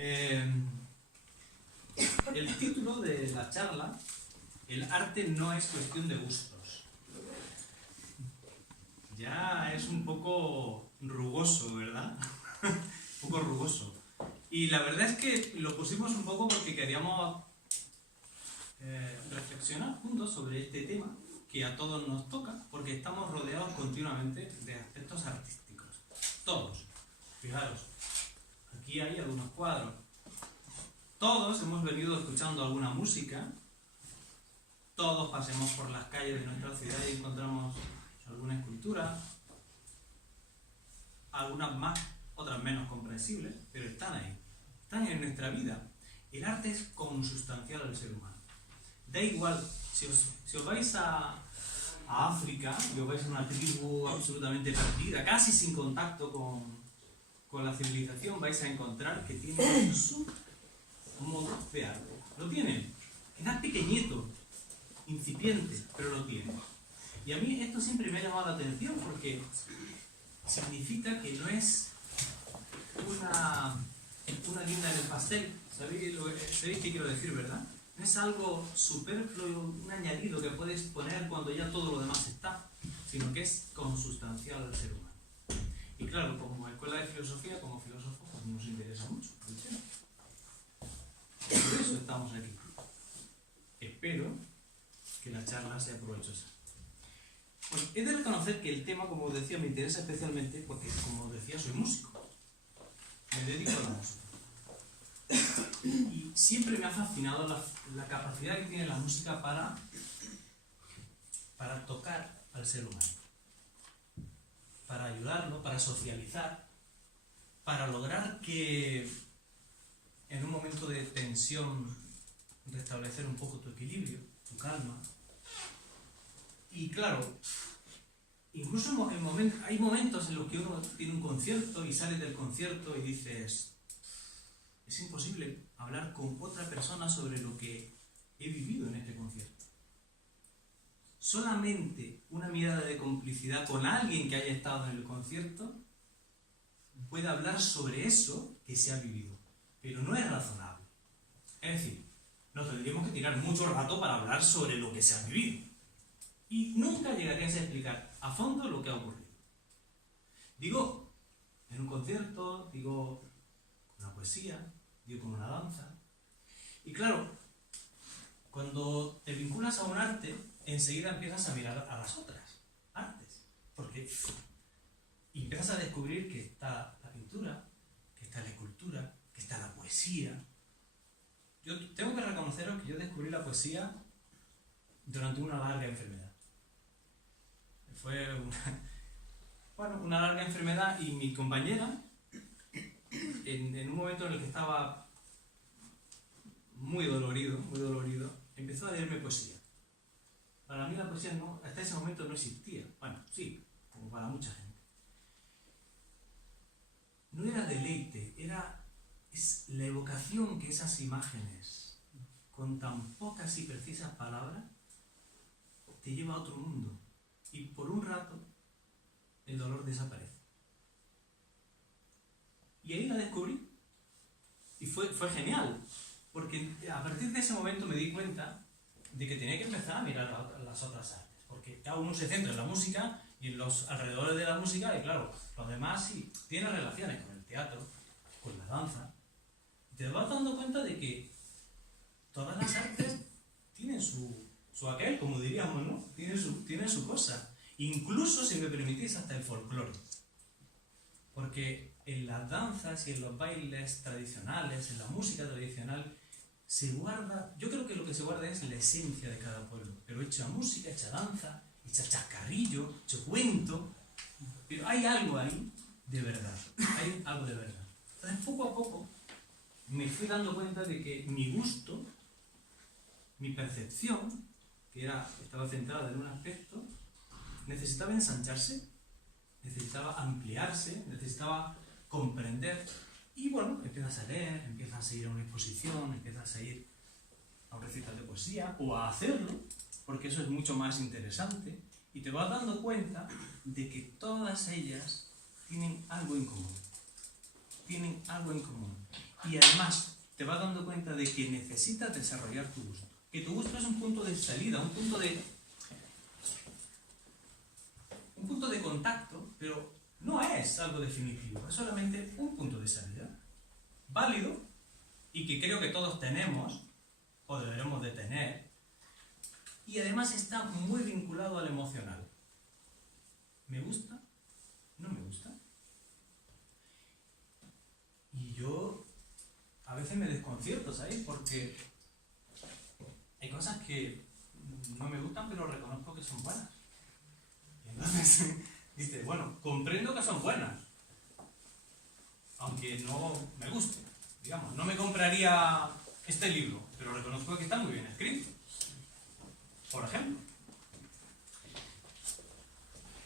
El título de la charla, el arte no es cuestión de gustos. Ya es un poco rugoso, ¿verdad? Un poco rugoso. Y la verdad es que lo pusimos un poco porque queríamos reflexionar juntos sobre este tema que a todos nos toca, porque estamos rodeados continuamente de aspectos artísticos. Todos. Fijaros, aquí hay algunos cuadros. Todos hemos venido escuchando alguna música. Todos pasemos por las calles de nuestra ciudad y encontramos alguna escultura. Algunas más, otras menos comprensibles, pero están ahí. Están en nuestra vida. El arte es consustancial al ser humano. Da igual, si os vais a África y os vais a una tribu absolutamente perdida, casi sin contacto con la civilización, vais a encontrar que tiene su modo de arte. Lo tienen. Quizás pequeñito, incipiente, pero lo tienen. Y a mí esto siempre me ha llamado la atención porque significa que no es una guinda en el pastel. ¿Sabéis qué quiero decir, verdad? No es algo superfluo, un añadido que puedes poner cuando ya todo lo demás está, sino que es consustancial al ser humano. Y claro, como escuela de filosofía, como filósofos, pues nos interesa mucho el tema. Por eso estamos aquí. Espero que la charla sea provechosa. Pues he de reconocer que el tema, como os decía, me interesa especialmente porque, como os decía, soy músico. Me dedico a la música. Y siempre me ha fascinado la capacidad que tiene la música para tocar al ser humano. Para ayudarlo, para socializar, para lograr que en un momento de tensión restablecer un poco tu equilibrio, tu calma. Y claro, incluso hay momentos en los que uno tiene un concierto y sales del concierto y dices, es imposible hablar con otra persona sobre lo que he vivido en este concierto. Solamente una mirada de complicidad con alguien que haya estado en el concierto puede hablar sobre eso que se ha vivido, pero no es razonable. Es decir, nos tendríamos que tirar mucho rato para hablar sobre lo que se ha vivido. Y nunca llegarías a explicar a fondo lo que ha ocurrido. Digo, en un concierto, digo, con una poesía, digo, con una danza. Y claro, cuando te vinculas a un arte, enseguida empiezas a mirar a las otras artes. Y empiezas a descubrir que está la pintura, que está la escultura, que está la poesía. Yo tengo que reconoceros que yo descubrí la poesía durante una larga enfermedad. Fue una larga enfermedad y mi compañera, en un momento en el que estaba muy dolorido, empezó a leerme poesía. Para mí la poesía hasta ese momento no existía. Bueno, sí, como para mucha gente. No era deleite, es la evocación que esas imágenes, con tan pocas y precisas palabras, te lleva a otro mundo. Y por un rato, el dolor desaparece. Y ahí la descubrí. Y fue genial. Porque a partir de ese momento me di cuenta de que tenía que empezar a mirar las otras artes. Porque cada uno se centra en la música y en los alrededores de la música, y claro, los demás sí tienen relaciones con el teatro, con la danza. Y te vas dando cuenta de que todas las artes tienen su aquel, como diríamos, ¿no? Tienen su cosa. Incluso, si me permitís, hasta el folclore. Porque en las danzas y en los bailes tradicionales, en la música tradicional, se guarda, yo creo que lo que se guarda es la esencia de cada pueblo, pero hecha música, hecha danza, hecha chascarrillo, hecho cuento, pero hay algo ahí de verdad, hay algo de verdad. Entonces, poco a poco, me fui dando cuenta de que mi gusto, mi percepción, que estaba centrada en un aspecto, necesitaba ensancharse, necesitaba ampliarse, necesitaba comprender. Y bueno, empiezas a leer, empiezas a ir a una exposición, empiezas a ir a un recital de poesía o a hacerlo, porque eso es mucho más interesante, y te vas dando cuenta de que todas ellas tienen algo en común. Tienen algo en común. Y además te vas dando cuenta de que necesitas desarrollar tu gusto. Que tu gusto es un punto de salida, un punto de contacto, pero no es algo definitivo, es solamente un punto de salida. Válido, y que creo que todos tenemos, o deberemos de tener, y además está muy vinculado al emocional. ¿Me gusta? ¿No me gusta? Y yo a veces me desconcierto, ¿sabéis? Porque hay cosas que no me gustan, pero reconozco que son buenas. Y entonces, dices, bueno, comprendo que son buenas, aunque no me guste. Digamos, no me compraría este libro, pero reconozco que está muy bien escrito. Por ejemplo.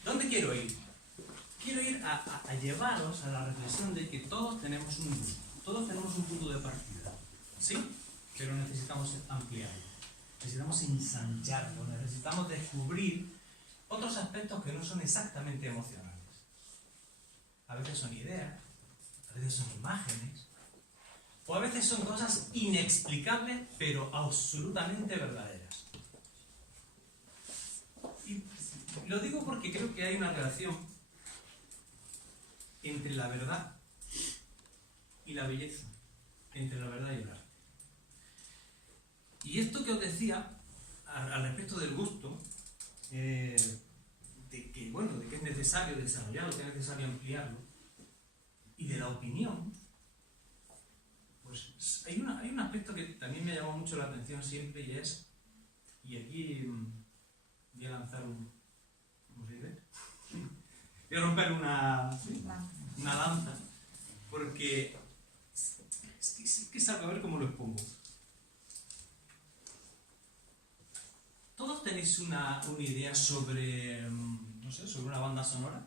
¿Dónde quiero ir? Quiero ir a llevaros a la reflexión de que todos tenemos un gusto, todos tenemos un punto de partida, ¿sí? Pero necesitamos ampliarlo, necesitamos ensancharlo, necesitamos descubrir otros aspectos que no son exactamente emocionales. A veces son ideas, a veces son imágenes, o a veces son cosas inexplicables, pero absolutamente verdaderas. Y lo digo porque creo que hay una relación entre la verdad y la belleza, entre la verdad y el arte. Y esto que os decía al respecto del gusto, de que es necesario desarrollarlo, que es necesario ampliarlo, y de la opinión, pues hay un aspecto que también me ha llamado mucho la atención siempre, y aquí voy a lanzar ¿cómo se dice? Voy a romper una lanza, porque es que salgo a ver cómo lo expongo. ¿Todos tenéis una idea sobre, no sé, sobre una banda sonora?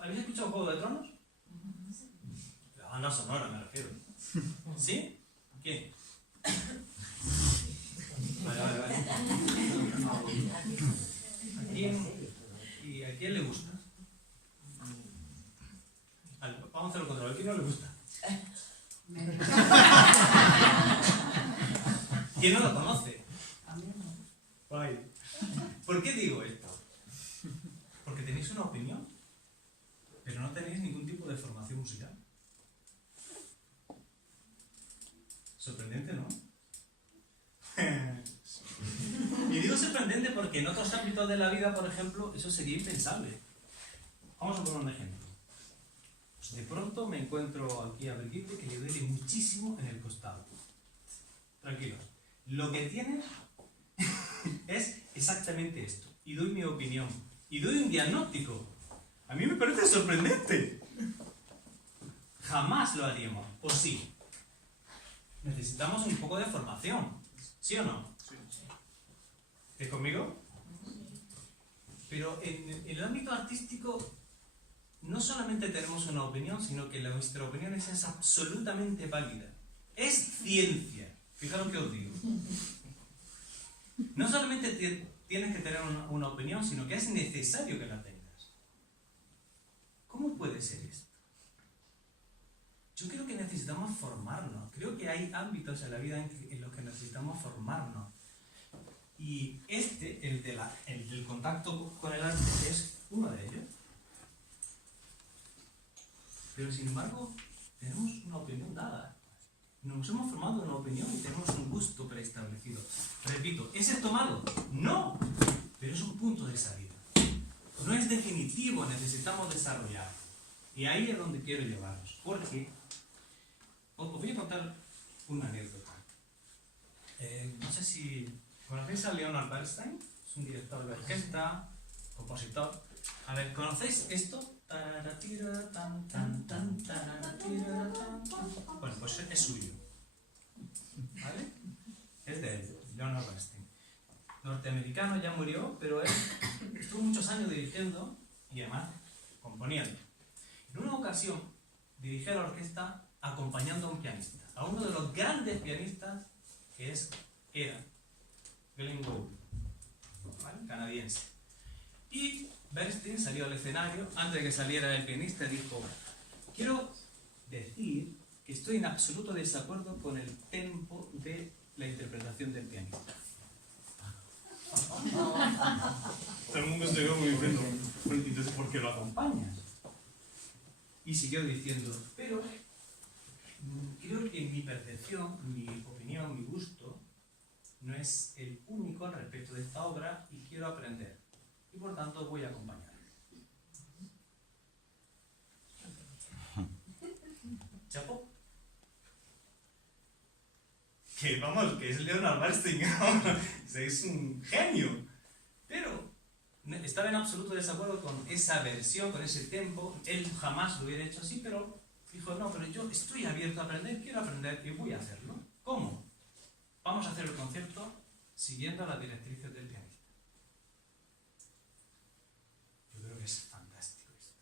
¿Habéis escuchado Juego de Tronos? La banda sonora me refiero. ¿Sí? ¿Quién? Vale. ¿A quién le gusta? Vale, vamos a hacerlo contra. ¿A quién no le gusta? ¿Quién no lo conoce? ¿Por qué digo esto? Porque tenéis una opinión, pero no tenéis ningún tipo de formación musical. Sorprendente, ¿no? Y digo sorprendente porque en otros ámbitos de la vida, por ejemplo, eso sería impensable. Vamos a poner un ejemplo. Pues de pronto me encuentro aquí a Brigitte que le duele muchísimo en el costado. Tranquilos. Lo que tiene es exactamente esto. Y doy mi opinión. Y doy un diagnóstico. A mí me parece sorprendente. Jamás lo haríamos. ¿O sí? Necesitamos un poco de formación. ¿Sí o no? ¿Estás conmigo? Pero en el ámbito artístico no solamente tenemos una opinión, sino que nuestra opinión es absolutamente válida. Es ciencia. Fijaros que os digo. No solamente tienes que tener una opinión, sino que es necesario que la tengas. ¿Cómo puede ser esto? Yo creo que necesitamos formarnos. Creo que hay ámbitos en la vida en los que necesitamos formarnos. Y el del contacto con el arte es uno de ellos. Pero sin embargo, tenemos una opinión dada. Nos hemos formado una opinión y tenemos un gusto preestablecido. Repito, ¿es esto malo? No, pero es un punto de salida. No es definitivo, necesitamos desarrollarlo. Y ahí es donde quiero llevaros. Porque os voy a contar una anécdota. No sé si conocéis a Leonard Bernstein, es un director de orquesta, compositor. A ver, ¿conocéis esto? Bueno, pues es suyo. ¿Vale? Es de él, Leonard Bernstein. Norteamericano, ya murió, pero él estuvo muchos años dirigiendo y además componiendo. En una ocasión dirigió a la orquesta acompañando a un pianista, a uno de los grandes pianistas que era Glenn Gould, ¿vale? Canadiense. Y Bernstein salió al escenario, antes de que saliera el pianista, dijo: quiero decir que estoy en absoluto desacuerdo con el tempo de la interpretación del pianista. Todo el mundo se quedó muy diciendo, entonces, ¿por qué lo acompañas? Y siguió diciendo, pero creo que mi percepción, mi opinión, mi gusto, no es el único al respecto de esta obra y quiero aprender. Y por tanto voy a acompañar. Chapo. Que vamos, que es Leonard Bernstein, es un genio. Pero estaba en absoluto desacuerdo con esa versión, con ese tempo. Él jamás lo hubiera hecho así, pero dijo, no, pero yo estoy abierto a aprender, quiero aprender y voy a hacerlo. ¿Cómo? Vamos a hacer el concierto siguiendo las directrices del pianista. Yo creo que es fantástico esto.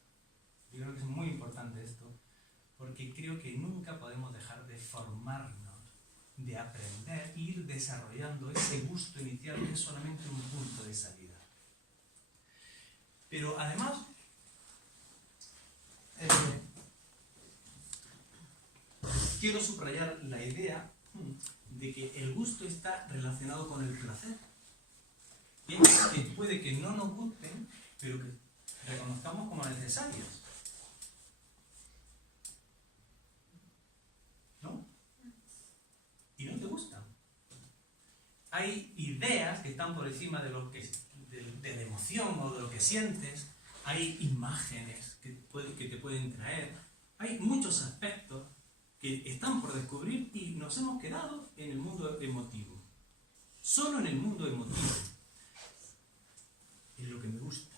Yo creo que es muy importante esto, porque creo que nunca podemos dejar de formarnos, de aprender, ir desarrollando ese gusto inicial que es solamente un punto de salida. Pero además, quiero subrayar la idea de que el gusto está relacionado con el placer. Y hay cosas que puede que no nos gusten, pero que reconozcamos como necesarias. ¿No? Y no te gustan. Hay ideas que están por encima de lo que de la emoción o de lo que sientes. Hay imágenes que te pueden traer. Hay muchos aspectos que están por descubrir y nos hemos quedado en el mundo emotivo. Solo en el mundo emotivo. Es lo que me gusta.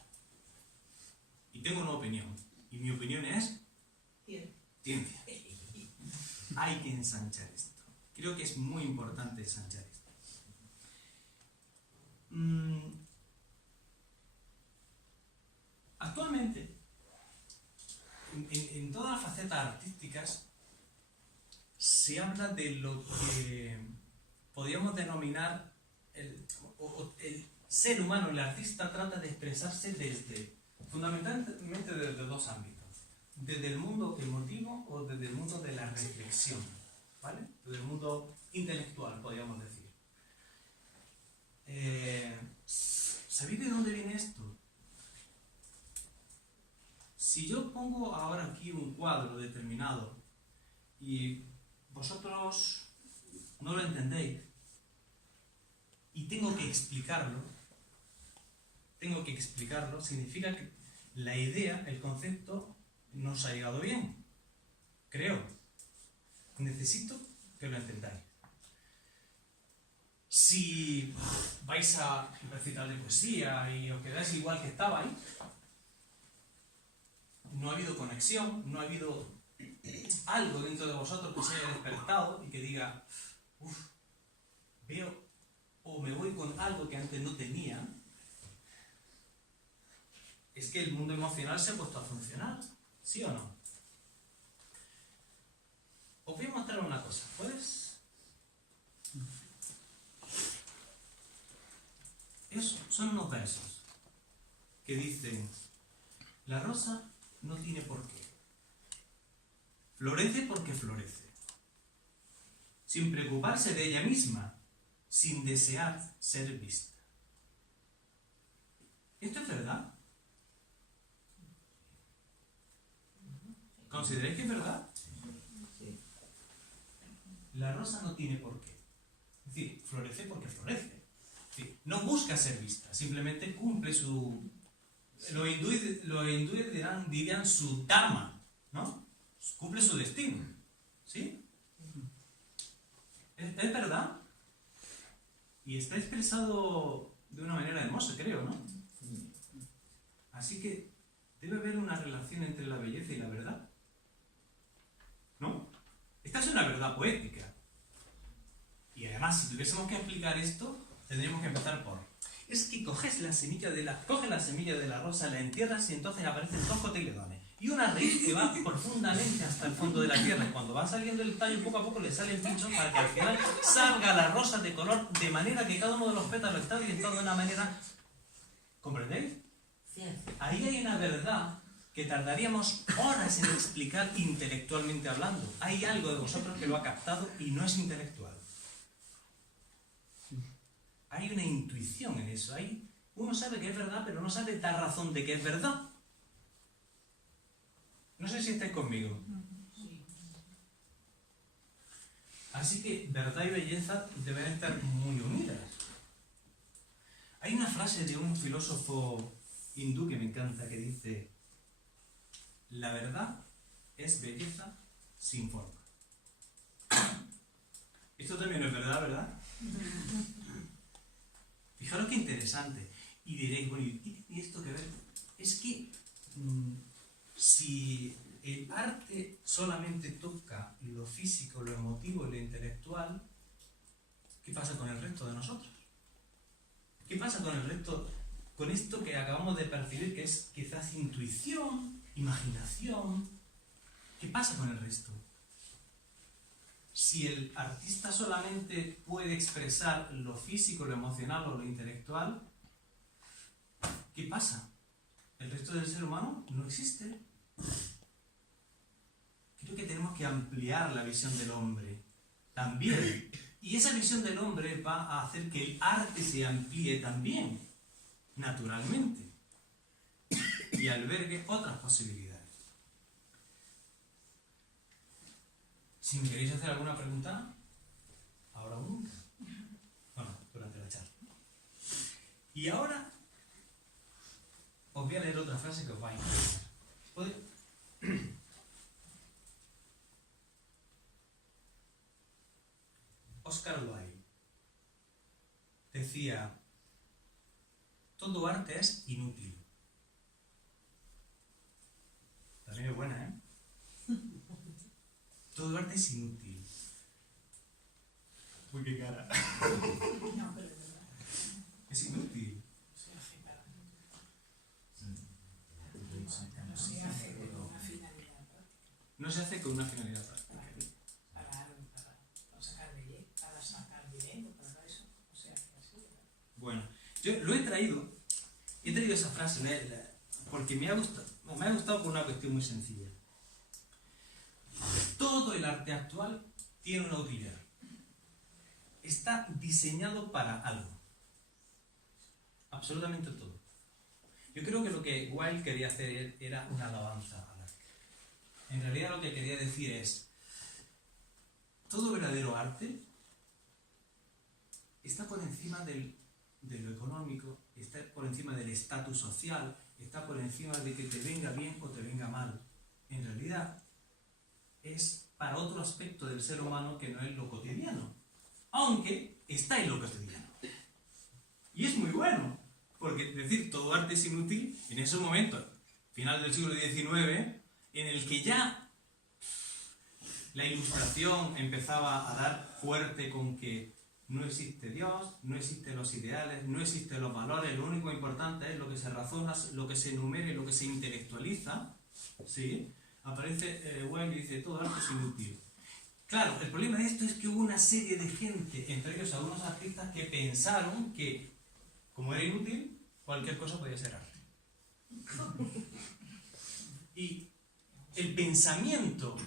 Y tengo una opinión. Y mi opinión es ciencia. Hay que ensanchar esto. Creo que es muy importante ensanchar esto. Actualmente, en todas las facetas artísticas, se habla de lo que podríamos denominar el ser humano. El artista trata de expresarse fundamentalmente desde dos ámbitos: desde el mundo emotivo o desde el mundo de la reflexión, ¿vale? Desde el mundo intelectual, podríamos decir. ¿Sabéis de dónde viene esto? Si yo pongo ahora aquí un cuadro determinado y vosotros no lo entendéis y tengo que explicarlo, significa que la idea, el concepto, no os ha llegado bien. Creo. Necesito que lo entendáis. Si vais a recitar de poesía y os quedáis igual que estabais, no ha habido conexión, no ha habido algo dentro de vosotros que se haya despertado y que diga, veo o me voy con algo que antes no tenía. Es que el mundo emocional se ha puesto a funcionar, ¿sí o no? Os voy a mostrar una cosa, ¿puedes? Eso, son unos versos que dicen: la rosa no tiene por qué. Florece porque florece, sin preocuparse de ella misma, sin desear ser vista. ¿Esto es verdad? ¿Consideráis que es verdad? La rosa no tiene por qué. Es decir, florece porque florece. Es decir, no busca ser vista, simplemente cumple su... Los hindúes dirían su dharma, ¿no? Cumple su destino. ¿Sí? ¿Es verdad? Y está expresado de una manera hermosa, creo, ¿no? Así que debe haber una relación entre la belleza y la verdad, ¿no? Esta es una verdad poética. Y además, si tuviésemos que explicar esto, tendríamos que empezar por... Es que coges la semilla de la rosa, la entierras y entonces aparecen dos cotiledones. Y una raíz que va profundamente hasta el fondo de la tierra. Y cuando va saliendo el tallo, poco a poco le salen pinchos para que al final salga la rosa de color, de manera que cada uno de los pétalos está orientado de una manera... ¿Comprendéis? Sí. Ahí hay una verdad que tardaríamos horas en explicar intelectualmente hablando. Hay algo de vosotros que lo ha captado y no es intelectual. Hay una intuición en eso. Uno sabe que es verdad, pero no sabe dar razón de que es verdad. No sé si estáis conmigo. Así que verdad y belleza deben estar muy unidas. Hay una frase de un filósofo hindú que me encanta que dice: la verdad es belleza sin forma. Esto también no es verdad, ¿verdad? Fijaros qué interesante. Y diréis, bueno, ¿y esto qué ver? Es que si el arte solamente toca lo físico, lo emotivo y lo intelectual, ¿qué pasa con el resto de nosotros? ¿Qué pasa con el resto, con esto que acabamos de percibir, que es quizás intuición, imaginación? ¿Qué pasa con el resto? Si el artista solamente puede expresar lo físico, lo emocional o lo intelectual, ¿qué pasa? ¿El resto del ser humano no existe? Creo que tenemos que ampliar la visión del hombre también. Y esa visión del hombre va a hacer que el arte se amplíe también, naturalmente, y albergue otras posibilidades. Si me queréis hacer alguna pregunta, ahora o nunca. Bueno, durante la charla. Y ahora os voy a leer otra frase que os va a interesar. ¿Puede? Oscar Wilde decía: todo arte es inútil. También es buena, ¿eh? Todo arte es inútil. Uy, qué cara. No, pero es verdad. Es inútil. No se hace con una finalidad práctica. No se hace con una finalidad práctica. Para sacar belleza, para sacar dinero, para eso. O sea, así, ¿verdad? Bueno, yo lo he traído esa frase porque me ha gustado por una cuestión muy sencilla. Todo el arte actual tiene una utilidad. Está diseñado para algo. Absolutamente todo. Yo creo que lo que Wilde quería hacer era una alabanza al arte. En realidad lo que quería decir es: todo verdadero arte está por encima de lo económico, está por encima del estatus social, está por encima de que te venga bien o te venga mal. En realidad es para otro aspecto del ser humano que no es lo cotidiano, aunque está en lo cotidiano. Y es muy bueno, porque decir todo arte es inútil, en ese momento, final del siglo XIX, en el que ya la Ilustración empezaba a dar fuerte con que no existe Dios, no existen los ideales, no existen los valores, lo único importante es lo que se razona, lo que se enumera y lo que se intelectualiza, ¿sí? Aparece Wilde y dice: todo arte es inútil. Claro, el problema de esto es que hubo una serie de gente, entre ellos algunos artistas, que pensaron que, como era inútil, cualquier cosa podía ser arte. Y el pensamiento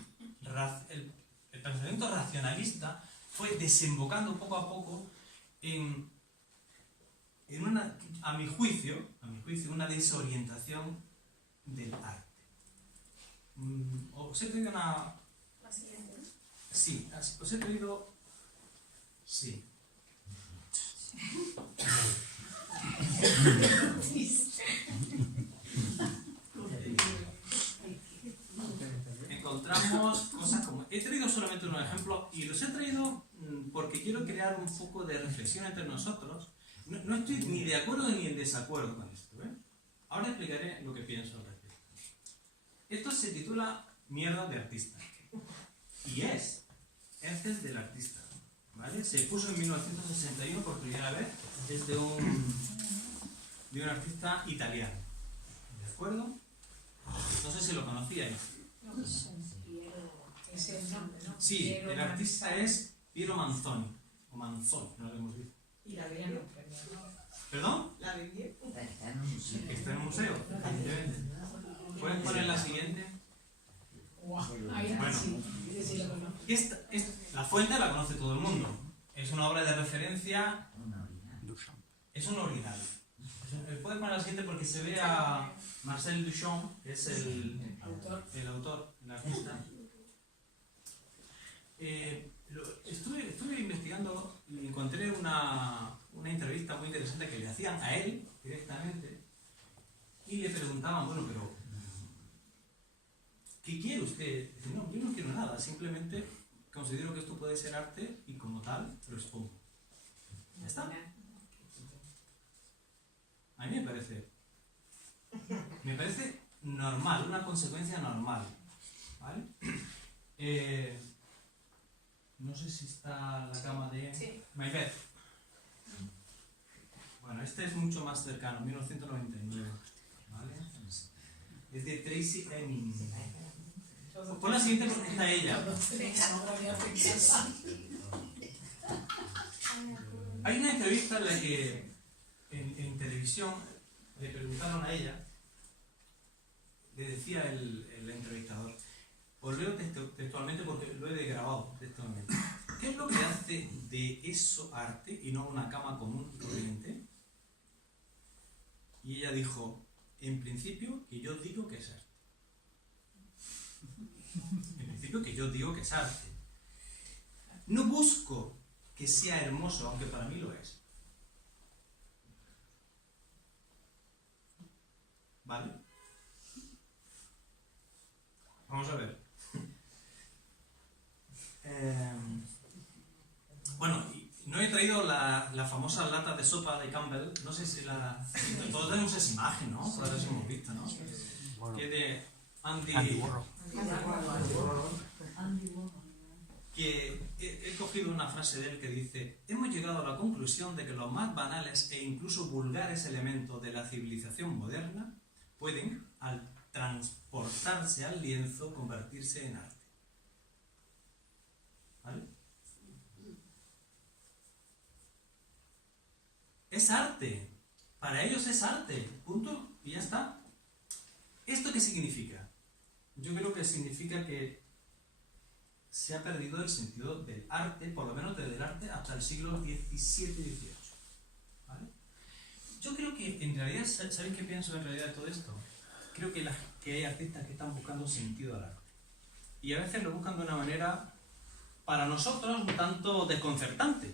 racionalista fue desembocando poco a poco en una, a mi juicio, una desorientación del arte. Os he traído una... La siguiente, ¿no? Sí, os he traído... Sí. Encontramos cosas como... He traído solamente unos ejemplos y los he traído porque quiero crear un poco de reflexión entre nosotros. No estoy ni de acuerdo ni en desacuerdo con esto, ¿eh? Ahora explicaré lo que pienso al respecto. Esto se titula Mierda de artista. Y es del artista, ¿vale? Se puso en 1961 por primera vez desde un artista italiano. ¿De acuerdo? No sé si lo conocíais. Es el nombre, ¿no? Sí, el artista es Piero Manzoni. O Manzoni, no lo hemos visto. Y la vendieron. ¿Perdón? La vendieron. Está en un museo. Está en un museo, evidentemente. ¿Puedes poner la siguiente? Guau, ahí Bueno. sí, ese sí lo conozco. La fuente la conoce todo el mundo. Es una obra de referencia. Es un original. Puedes poner la siguiente porque se ve a Marcel Duchamp, que es el autor, el artista. Estuve investigando y encontré una entrevista muy interesante que le hacían a él directamente y le preguntaban, bueno, pero ¿qué quiere usted? Dice, no, yo no quiero nada, simplemente considero que esto puede ser arte y como tal lo expongo. Ya está. A mí me parece normal, una consecuencia normal, ¿vale? No sé si está la cama de Sí. Maybeth. Bueno, este es mucho más cercano, 1999, ¿vale? Es de Tracy Emin. Pon la siguiente porque está ella. Hay una entrevista en la que en televisión le preguntaron a ella, le decía el entrevistador, os leo textualmente porque lo he grabado textualmente. ¿Qué es lo que hace de eso arte y no una cama común y corriente? Y ella dijo, en principio que yo digo que es arte. En principio que yo digo que es arte. No busco que sea hermoso, aunque para mí lo es. ¿Vale? Vamos a ver. Bueno, no he traído la famosa lata de sopa de Campbell. No sé si todos tenemos esa imagen, ¿no? Todos la hemos visto, ¿no? Que es de Andy Warhol. Que he cogido una frase de él que dice: hemos llegado a la conclusión de que los más banales e incluso vulgares elementos de la civilización moderna pueden, al transportarse al lienzo, convertirse en arte. ¿Vale? Es arte. Para ellos es arte. Punto. Y ya está. ¿Esto qué significa? Yo creo que significa que se ha perdido el sentido del arte, por lo menos desde el arte hasta el siglo XVII-XVIII. ¿Vale? Yo creo que en realidad, ¿sabéis qué pienso en realidad de todo esto? Creo que hay artistas que están buscando sentido al arte. Y a veces lo buscan de una manera, para nosotros, un tanto desconcertante.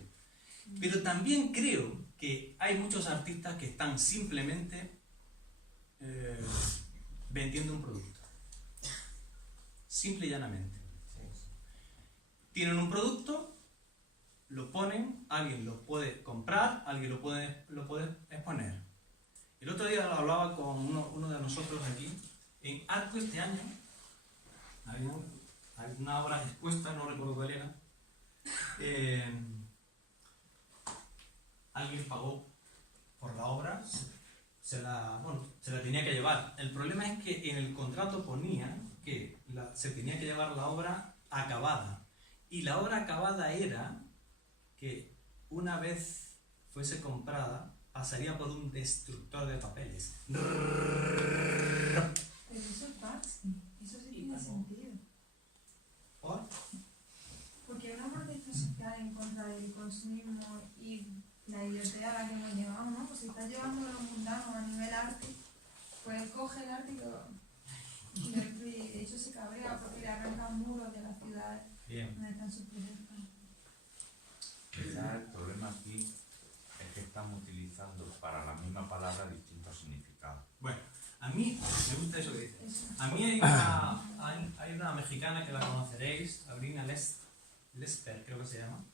Pero también creo que hay muchos artistas que están simplemente vendiendo un producto. Simple y llanamente. Tienen un producto, lo ponen, alguien lo puede comprar, alguien lo puede exponer. El otro día lo hablaba con uno de nosotros aquí. En Arco este año había una obra expuesta, no recuerdo cuál era. Alguien pagó por la obra, se la tenía que llevar. El problema es que en el contrato ponía que se tenía que llevar la obra acabada. Y la obra acabada era que una vez fuese comprada, pasaría por un destructor de papeles. Pero eso es taxi, eso sí tiene sentido. ¿Por? Porque una protesta social en contra del consumismo y la idiotez a la que hemos llegado, ¿no? Pues si estás llevando lo mundano a nivel arte, pues coge el arte y de hecho se cabrea porque le arrancan muros de la ciudad. Bien. Donde están sus protestas. Quizás el problema aquí es que estamos utilizando para la misma palabra distintos significados. Bueno, a mí me gusta eso que dices. Eso. A mí hay una mexicana que la conoceréis, Sabrina Lester, creo que se llama,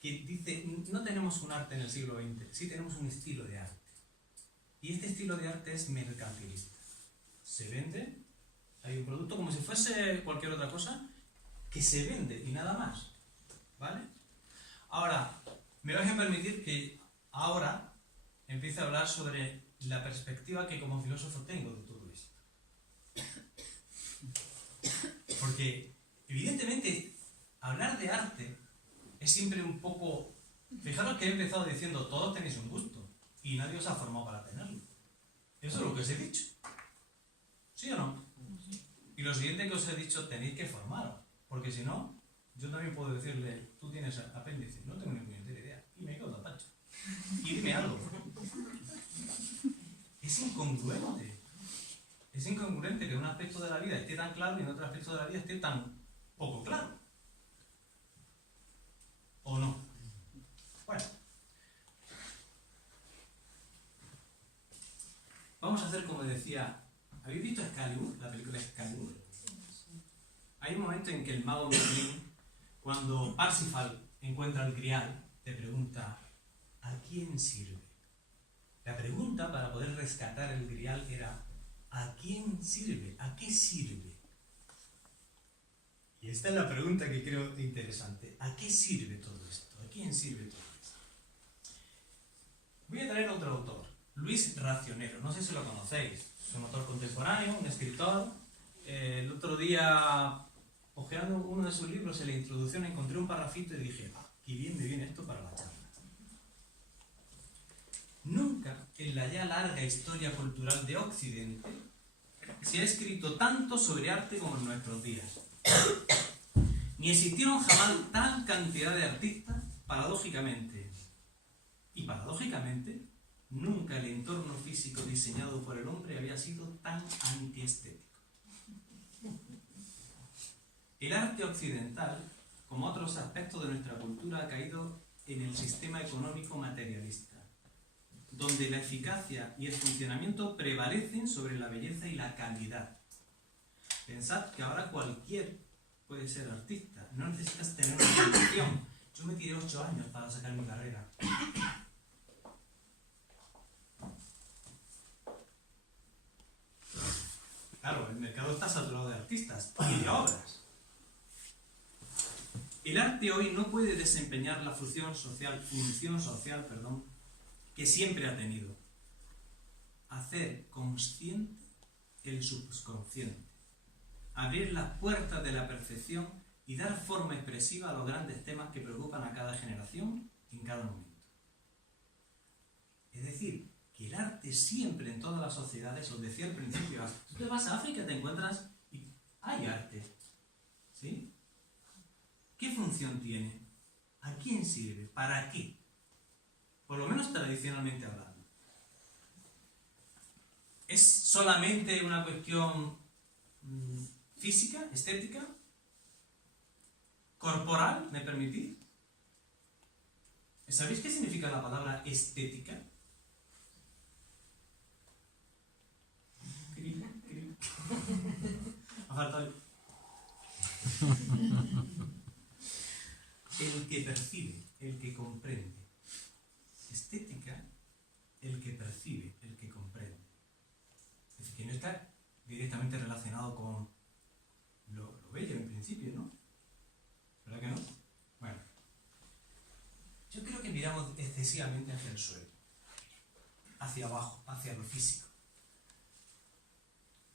que dice, no tenemos un arte en el siglo XX, sí tenemos un estilo de arte. Y este estilo de arte es mercantilista. Se vende, hay un producto como si fuese cualquier otra cosa, que se vende y nada más. ¿Vale? Ahora, me vais a permitir que ahora empiece a hablar sobre la perspectiva que como filósofo tengo de todo esto. Porque, evidentemente, hablar de arte es siempre un poco... Fijaros que he empezado diciendo, todos tenéis un gusto, y nadie os ha formado para tenerlo. Eso es lo que os he dicho. ¿Sí o no? lo siguiente que os he dicho, tenéis que formaros, porque si no, yo también puedo decirle, tú tienes apéndice, no tengo ni puñetera idea, y me quedo tapacho. Y dime algo. Es incongruente. Es incongruente que en un aspecto de la vida esté tan claro y en otro aspecto de la vida esté tan poco claro. ¿O no? Bueno. Vamos a hacer como decía... ¿Habéis visto Excalibur? La película Excalibur. Hay un momento en que el mago Merlín, cuando Parsifal encuentra el grial, le pregunta, ¿a quién sirve? La pregunta para poder rescatar el grial era, ¿a quién sirve? ¿A qué sirve? Y esta es la pregunta que creo interesante. ¿A qué sirve todo esto? ¿A quién sirve todo esto? Voy a traer otro autor, Luis Racionero. No sé si lo conocéis. Es un autor contemporáneo, un escritor. El otro día, hojeando uno de sus libros en la introducción, encontré un parrafito y dije, qué bien me viene esto para la charla. Nunca en la ya larga historia cultural de Occidente se ha escrito tanto sobre arte como en nuestros días. Ni existieron jamás tal cantidad de artistas, paradójicamente. Y paradójicamente, nunca el entorno físico diseñado por el hombre había sido tan antiestético. El arte occidental, como otros aspectos de nuestra cultura, ha caído en el sistema económico materialista, donde la eficacia y el funcionamiento prevalecen sobre la belleza y la calidad. Pensad que ahora cualquier puede ser artista, no necesitas tener una formación. Yo me tiré 8 años para sacar mi carrera. Claro, el mercado está saturado de artistas y de obras. El arte hoy no puede desempeñar la función social, que siempre ha tenido. Hacer consciente el subconsciente. Abrir las puertas de la percepción y dar forma expresiva a los grandes temas que preocupan a cada generación en cada momento. Es decir, que el arte siempre en todas las sociedades, os decía al principio, tú te vas a África y te encuentras y hay arte. ¿Sí? ¿Qué función tiene? ¿A quién sirve? ¿Para qué? Por lo menos tradicionalmente hablando. ¿Es solamente una cuestión física, estética? ¿Corporal? ¿Me permitís? ¿Sabéis qué significa la palabra estética? Ha faltado el que percibe, el que comprende. Estética, el que percibe, el que comprende. Es decir, que no está directamente relacionado con lo bello en principio, ¿no? ¿Verdad que no? Bueno, yo creo que miramos excesivamente hacia el suelo, hacia abajo, hacia lo físico.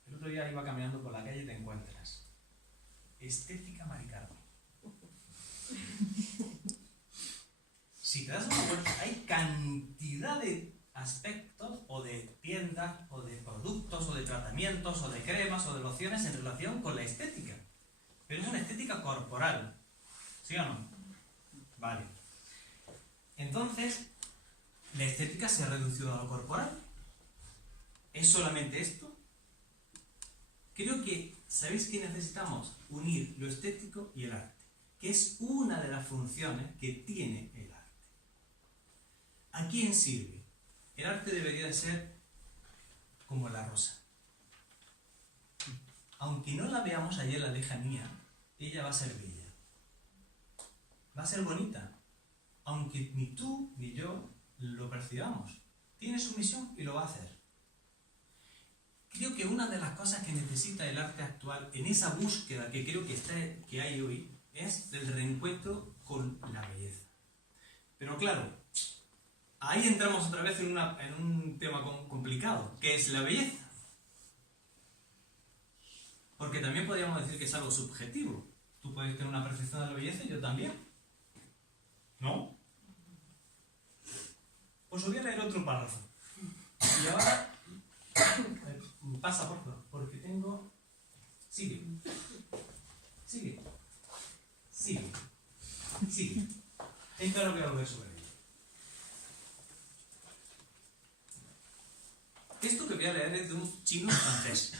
El otro día iba caminando por la calle y te encuentras estética Mari Carmen. Si te das una vuelta, hay cantidad de aspectos o de tiendas o de productos o de tratamientos o de cremas o de lociones en relación con la estética, pero es una estética corporal, ¿sí o no? Vale. Entonces, la estética se ha reducido a lo corporal. ¿Es solamente esto? Creo que, ¿sabéis que necesitamos? Unir lo estético y el arte, que es una de las funciones que tiene el arte. ¿A quién sirve? El arte debería de ser como la rosa. Aunque no la veamos allí en la lejanía, ella va a ser bella. Va a ser bonita. Aunque ni tú ni yo lo percibamos. Tiene su misión y lo va a hacer. Creo que una de las cosas que necesita el arte actual, en esa búsqueda que creo que hay hoy, es el reencuentro con la belleza. Pero claro, ahí entramos otra vez en un tema complicado, que es la belleza. Porque también podríamos decir que es algo subjetivo. Tú puedes tener una percepción de la belleza y yo también. ¿No? Os voy a leer otro párrafo. Y ahora... pasa, por favor, porque tengo Sigue. Sigue. Sigue. Sigue. Es claro que voy a volver sobre ello. Esto que voy a leer es de un chino francés.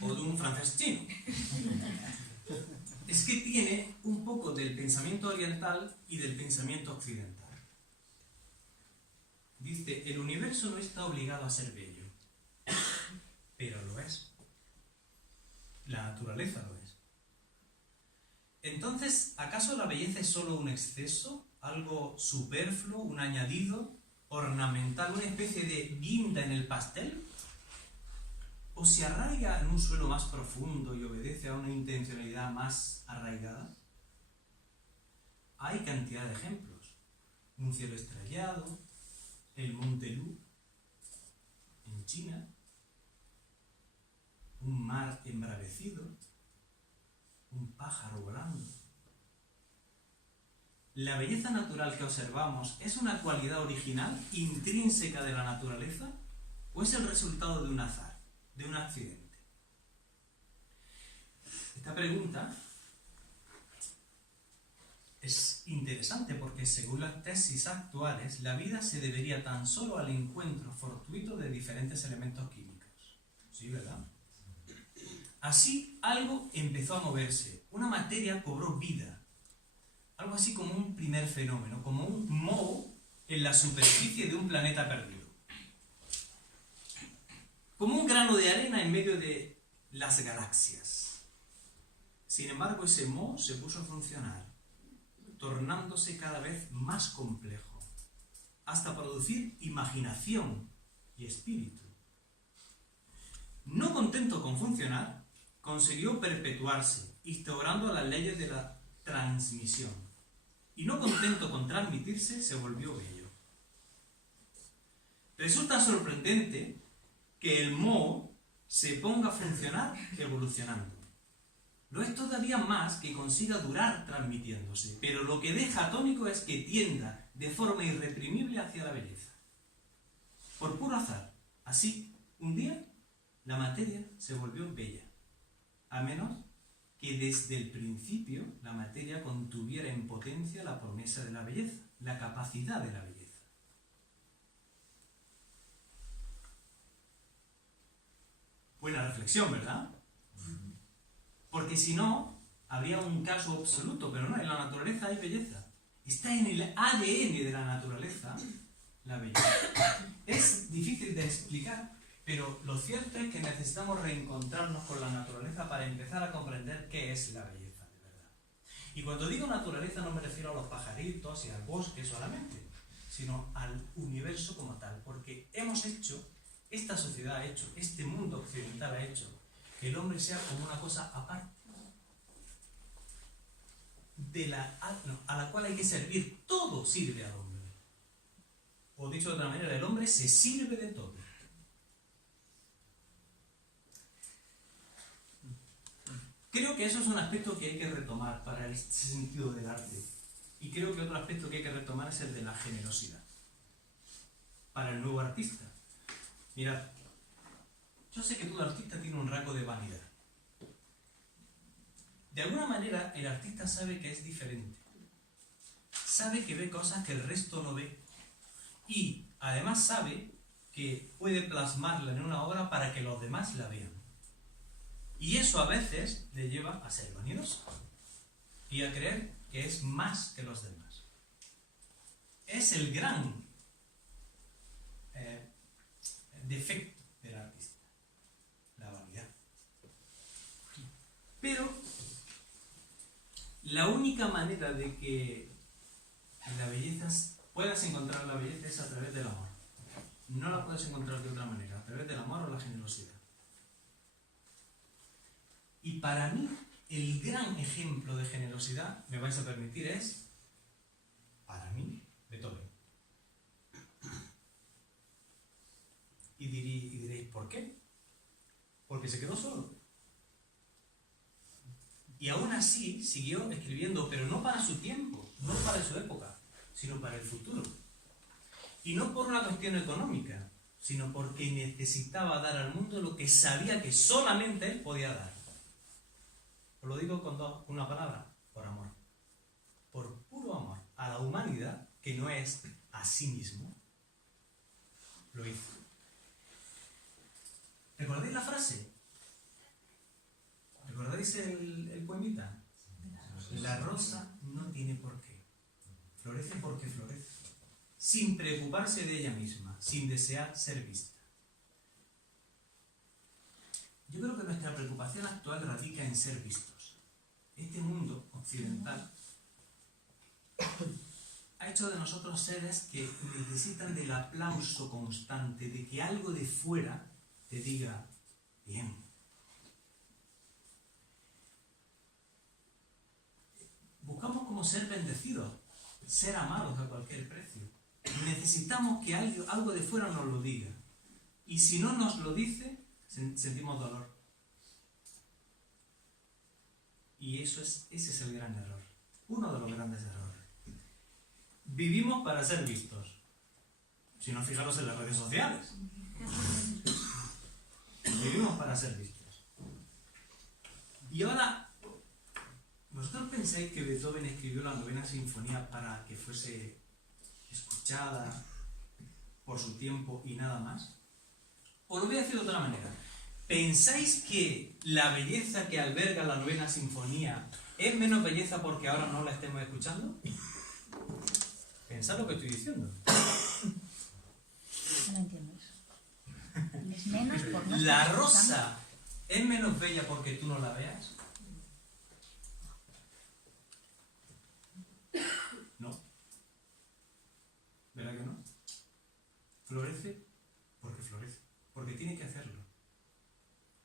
O de un francés chino. Es que tiene un poco del pensamiento oriental y del pensamiento occidental. Dice, el universo no está obligado a ser bello, pero lo es. La naturaleza lo es. Entonces, ¿acaso la belleza es solo un exceso, algo superfluo, un añadido, ornamental, una especie de guinda en el pastel? ¿O se arraiga en un suelo más profundo y obedece a una intencionalidad más arraigada? Hay cantidad de ejemplos. Un cielo estrellado, el Monte Lu, en China, un mar embravecido, un pájaro volando. ¿La belleza natural que observamos es una cualidad original, intrínseca de la naturaleza, o es el resultado de un azar, de un accidente? Esta pregunta es interesante porque según las tesis actuales, la vida se debería tan solo al encuentro fortuito de diferentes elementos químicos. ¿Sí, verdad? Así algo empezó a moverse, una materia cobró vida, algo así como un primer fenómeno, como un moho en la superficie de un planeta perdido. Como un grano de arena en medio de las galaxias. Sin embargo, ese moho se puso a funcionar, tornándose cada vez más complejo, hasta producir imaginación y espíritu. No contento con funcionar, consiguió perpetuarse, instaurando las leyes de la transmisión. Y no contento con transmitirse, se volvió bello. Resulta sorprendente que el moho se ponga a funcionar evolucionando. Lo es todavía más que consiga durar transmitiéndose, pero lo que deja atónico es que tienda de forma irreprimible hacia la belleza. Por puro azar, así, un día, la materia se volvió bella, a menos que desde el principio la materia contuviera en potencia la promesa de la belleza, la capacidad de la belleza. Buena reflexión, ¿verdad? Porque si no, habría un caso absoluto, pero no, en la naturaleza hay belleza. Está en el ADN de la naturaleza la belleza. Es difícil de explicar, pero lo cierto es que necesitamos reencontrarnos con la naturaleza para empezar a comprender qué es la belleza, de verdad. Y cuando digo naturaleza no me refiero a los pajaritos y al bosque solamente, sino al universo como tal, porque esta sociedad ha hecho, este mundo occidental ha hecho, que el hombre sea como una cosa aparte, a la cual hay que servir. Todo sirve al hombre. O dicho de otra manera, el hombre se sirve de todo. Creo que eso es un aspecto que hay que retomar para el sentido del arte. Y creo que otro aspecto que hay que retomar es el de la generosidad. Para el nuevo artista. Mirad, yo sé que todo artista tiene un rasgo de vanidad. De alguna manera, el artista sabe que es diferente. Sabe que ve cosas que el resto no ve. Y además sabe que puede plasmarla en una obra para que los demás la vean. Y eso a veces le lleva a ser vanidoso y a creer que es más que los demás. Es el gran defecto del artista, la vanidad. Pero la única manera de que puedas encontrar la belleza es a través del amor. No la puedes encontrar de otra manera, a través del amor o la generosidad. Y para mí, el gran ejemplo de generosidad, me vais a permitir, es, para mí, Beethoven. Y diréis, ¿por qué? Porque se quedó solo. Y aún así siguió escribiendo, pero no para su tiempo, no para su época, sino para el futuro. Y no por una cuestión económica, sino porque necesitaba dar al mundo lo que sabía que solamente él podía dar. Os lo digo con una palabra, por amor. Por puro amor a la humanidad, que no es a sí mismo, lo hizo. ¿Recordáis la frase? ¿Recordáis el poemita? La rosa no tiene por qué. Florece porque florece. Sin preocuparse de ella misma, sin desear ser vista. Yo creo que nuestra preocupación actual radica en ser vistos. Este mundo occidental ha hecho de nosotros seres que necesitan del aplauso constante, de que algo de fuera te diga, bien. Buscamos como ser bendecidos, ser amados a cualquier precio. Necesitamos que algo de fuera nos lo diga. Y si no nos lo dice, sentimos dolor. Y ese es el gran error. Uno de los grandes errores. Vivimos para ser vistos. Si no, fijaros en las redes sociales. Vivimos para ser vistos. Y ahora, ¿vosotros pensáis que Beethoven escribió la 9ª sinfonía para que fuese escuchada por su tiempo y nada más? Os lo voy a decir de otra manera. ¿Pensáis que la belleza que alberga la 9ª sinfonía es menos belleza porque ahora no la estemos escuchando? Pensad lo que estoy diciendo. No entiendo eso. Es menos por no ¿La estar rosa es menos bella porque tú no la veas? No. ¿Verdad que no? Florece porque florece. Porque tiene que hacerlo.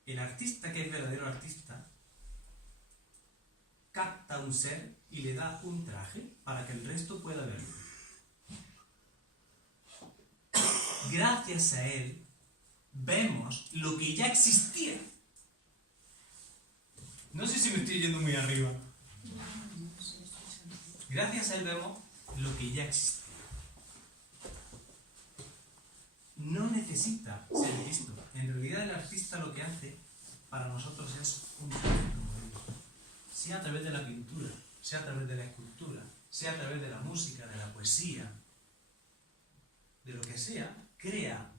El artista que es verdadero artista capta un ser y le da un traje para que el resto pueda verlo. Gracias a él vemos lo que ya existía. No sé si me estoy yendo muy arriba. Gracias a él vemos lo que ya existía. No necesita ser visto. En realidad el artista lo que hace para nosotros es un traje, como digo. Sea a través de la pintura, sea a través de la escultura, sea a través de la música, de la poesía, de lo que sea, crea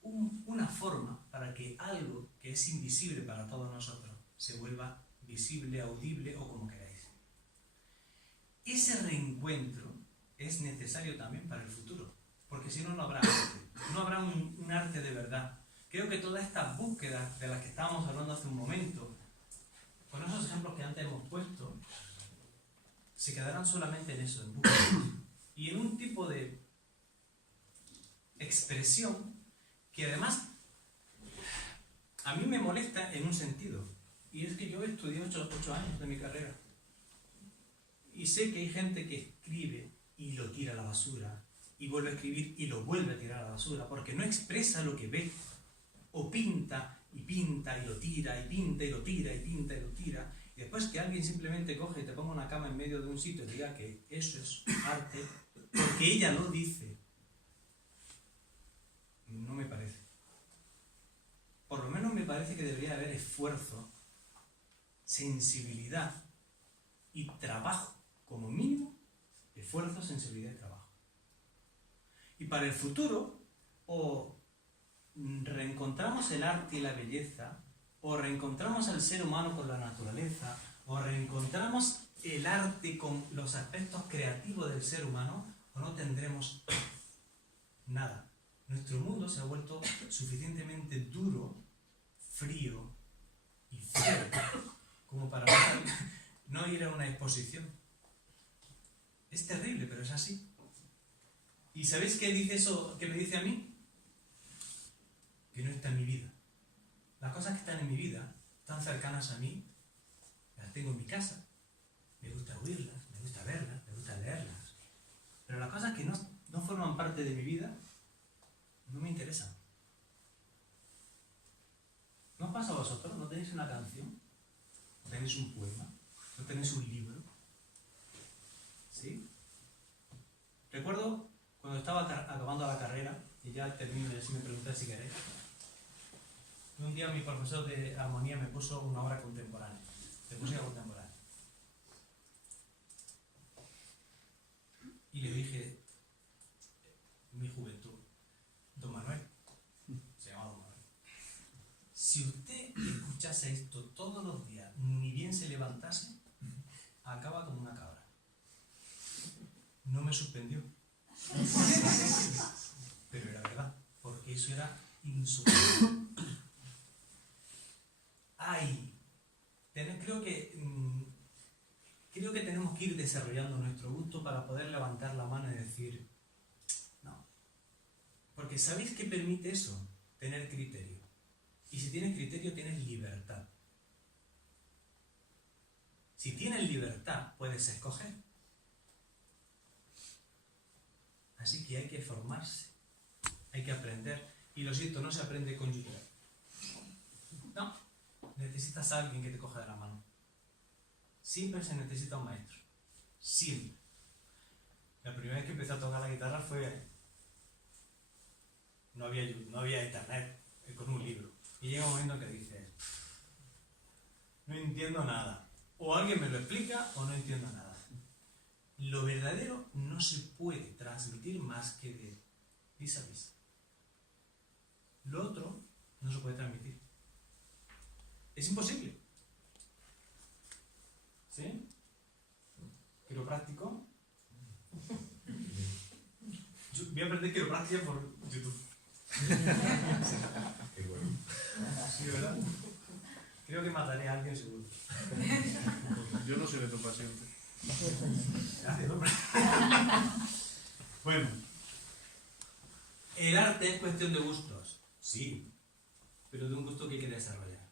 una forma para que algo que es invisible para todos nosotros se vuelva visible, audible o como queráis. Ese reencuentro es necesario también para el futuro, porque si no, no habrá arte, no habrá un arte de verdad. Creo que todas estas búsquedas de las que estábamos hablando hace un momento, con esos ejemplos que antes hemos puesto, se quedarán solamente en eso, en búsqueda. Y en un tipo de expresión que además a mí me molesta en un sentido. Y es que yo estudié 8 años de mi carrera. Y sé que hay gente que escribe y lo tira a la basura, y vuelve a escribir y lo vuelve a tirar a la basura, porque no expresa lo que ve. O pinta y lo tira, y pinta y lo tira, y pinta y lo tira. Y después que alguien simplemente coge y te ponga una cama en medio de un sitio y diga que eso es arte, porque ella lo dice, no me parece. Por lo menos me parece que debería haber esfuerzo, sensibilidad y trabajo, como mínimo, esfuerzo, sensibilidad y trabajo. Y para el futuro, o reencontramos el arte y la belleza, o reencontramos al ser humano con la naturaleza, o reencontramos el arte con los aspectos creativos del ser humano, o no tendremos nada. Nuestro mundo se ha vuelto suficientemente duro, frío y feo como para no ir a una exposición. Es terrible, pero es así. ¿Y sabéis qué dice eso, qué me dice a mí? Que no está en mi vida. Las cosas que están en mi vida, tan cercanas a mí, las tengo en mi casa. Me gusta oírlas, me gusta verlas, me gusta leerlas. Pero las cosas que no forman parte de mi vida, no me interesan. ¿No os pasa a vosotros? ¿No tenéis una canción? ¿No tenéis un poema? ¿No tenéis un libro? ¿Sí? Recuerdo cuando estaba acabando la carrera, y ya termino, y así me preguntáis si queréis. Un día mi profesor de armonía me puso una obra contemporánea. de música contemporánea. Y le dije, en mi juventud, don Manuel, se llama don Manuel, si usted escuchase esto todos los días, ni bien se levantase, acaba como una cabra. No me suspendió. Pero era verdad, porque eso era insoportable. Creo que tenemos que ir desarrollando nuestro gusto para poder levantar la mano y decir, no. Porque ¿sabéis qué permite eso? Tener criterio. Y si tienes criterio, tienes libertad. Si tienes libertad, puedes escoger. Así que hay que formarse, hay que aprender. Y lo siento, no se aprende con YouTube. No, necesitas a alguien que te coja de la mano. Siempre se necesita un maestro. Siempre. La primera vez que empecé a tocar la guitarra fue... No había internet, con un libro. Y llega un momento que dices, no entiendo nada. O alguien me lo explica o no entiendo nada. Lo verdadero no se puede transmitir más que de vis a vis. Lo otro no se puede transmitir. Es imposible. ¿Sí? Quiropráctico. Yo voy a aprender quiropráctica por YouTube. Qué bueno. Sí, ¿verdad? Creo que mataré a alguien seguro. Yo no soy de tu paciente. Gracias, hombre. Bueno. El arte es cuestión de gustos. Sí. Pero de un gusto que hay que desarrollar.